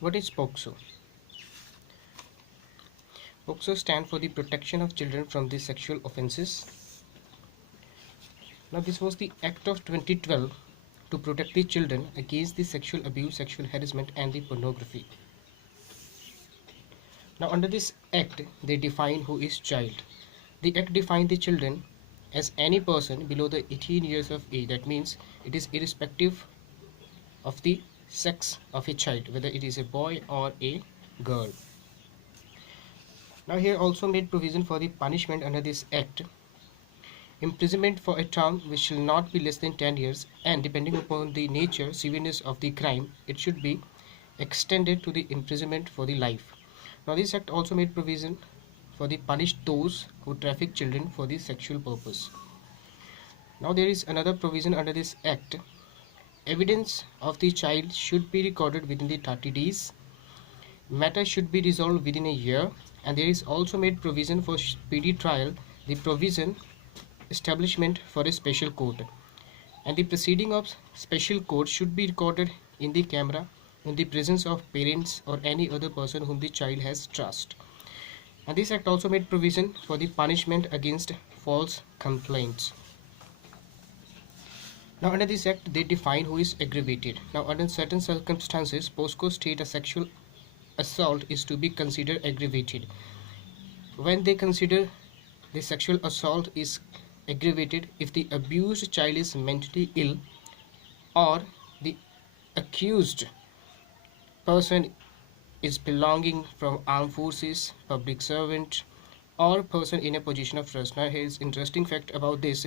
What is Pocso? Pocso stands for the Protection of Children from the Sexual Offences. Now, this was the Act of 2012 to protect the children against the sexual abuse, sexual harassment, and the pornography. Now, under this Act, they define who is child. The Act defines the children as any person below the 18 years of age. That means it is irrespective of the sex of a child, whether it is a boy or a girl. Now, here also made provision for the punishment under this Act. Imprisonment for a term which shall not be less than 10 years, and depending upon the nature, severeness of the crime, it should be extended to the imprisonment for the life. Now, this Act also made provision for the punish those who traffic children for the sexual purpose. Now, there is another provision under this Act. Evidence of the child should be recorded within the 30 days. Matter should be resolved within a year, and there is also made provision for speedy trial, the provision establishment for a special court, and the proceeding of special court should be recorded in the camera in the presence of parents or any other person whom the child has trust. And this Act also made provision for the punishment against false complaints. Now, under this Act, they define who is aggravated. Now, under certain circumstances, Pocso state a sexual assault is to be considered aggravated. When they consider the sexual assault is aggravated if the abused child is mentally ill, or the accused person is belonging from armed forces, public servant, or person in a position of trust. Now, here is interesting fact about this.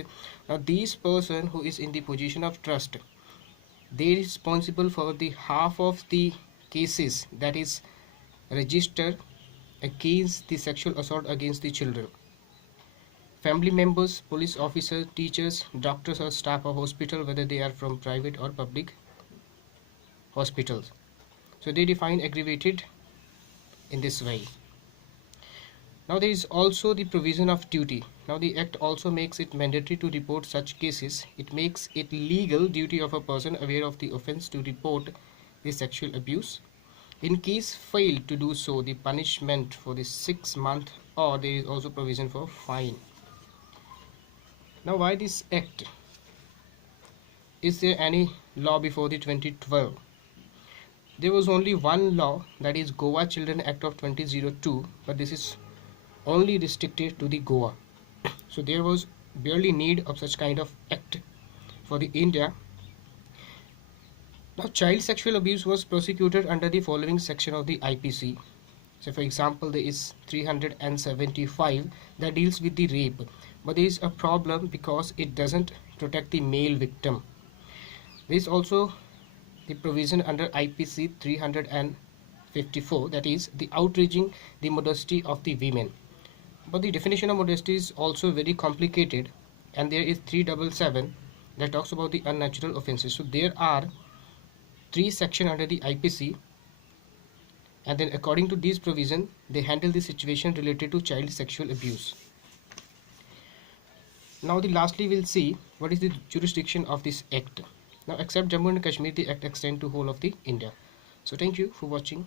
Now, this person who is in the position of trust, they are responsible for the half of the cases that is registered against the sexual assault against the children. Family members, police officers, teachers, doctors or staff of hospital, whether they are from private or public hospitals. So they define aggravated in this way. Now, there is also the provision of duty. Now, the Act also makes it mandatory to report such cases. It makes it legal duty of a person aware of the offense to report the sexual abuse. In case failed to do so, the punishment for the 6 months, or there is also provision for fine. Now, why this Act? Is there any law before the 2012? There was only one law, that is Goa Children Act of 2002, but this is only restricted to the Goa. So there was barely need of such kind of act for the India. Now, child sexual abuse was prosecuted under the following section of the IPC. So, for example, there is 375 that deals with the rape, but there is a problem because it doesn't protect the male victim. There is also the provision under IPC 354, that is the outraging the modesty of the women. But the definition of modesty is also very complicated, and there is 377 that talks about the unnatural offenses. So there are 3 sections under the IPC, and then according to these provisions they handle the situation related to child sexual abuse. Now, lastly we'll see what is the jurisdiction of this Act. Now, except Jammu and Kashmir, the Act extends to whole of the India. So thank you for watching.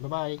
Bye bye.